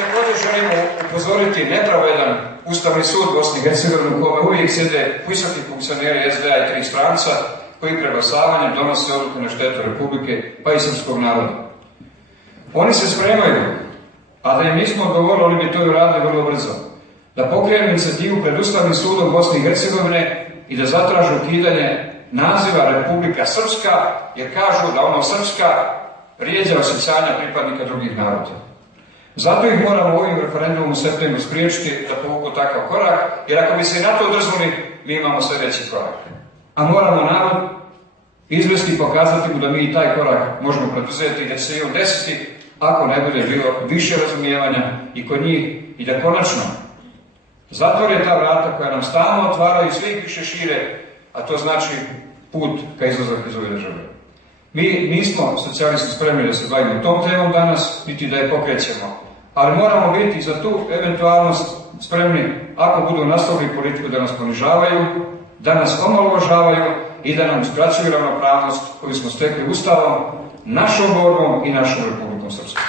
također želimo upozoriti nepravedan Ustavni sud Bosne i Hercegovine u kome uvijek sjede visoki funkcioneri SDA i 3 stranca koji preglasavanjem donose odluke na štetu Republike pa i srpskog naroda. Oni se spremaju, a da im nismo odgovorili, oni bi to i uradili vrlo brzo, da pokrenu inicijativu pred Ustavnim sudom Bosne i Hercegovine i da zatraže ukidanje naziva Republika Srpska, jer kažu da ono Srpska vrijeđa osjećanja pripadnika drugih naroda. Zato ih moramo ovim referendumom u septembru spriječiti da povuku takav korak, jer ako bi se i na to odrznuli, mi imamo sljedeći korak. A moramo narod izvesti i pokazati mu da mi i taj korak možemo preduzeti i da se i on desiti ako ne bude bilo više razumijevanja i kod njih i da konačno zatvore ta vrata koja nam stalno otvaraju i svih više šire, a to znači put ka izlazak iz ove države. Mi nismo socijalisti spremni da se bavimo tom temom danas, niti da je pokrećemo, ali moramo biti za tu eventualnost spremni ako budu nastavili politiku da nas ponižavaju, da nas omalovažavaju i da nam uskraćuju ravnopravnost koju smo stekli Ustavom, našom borbom i našom Republikom Srpskom.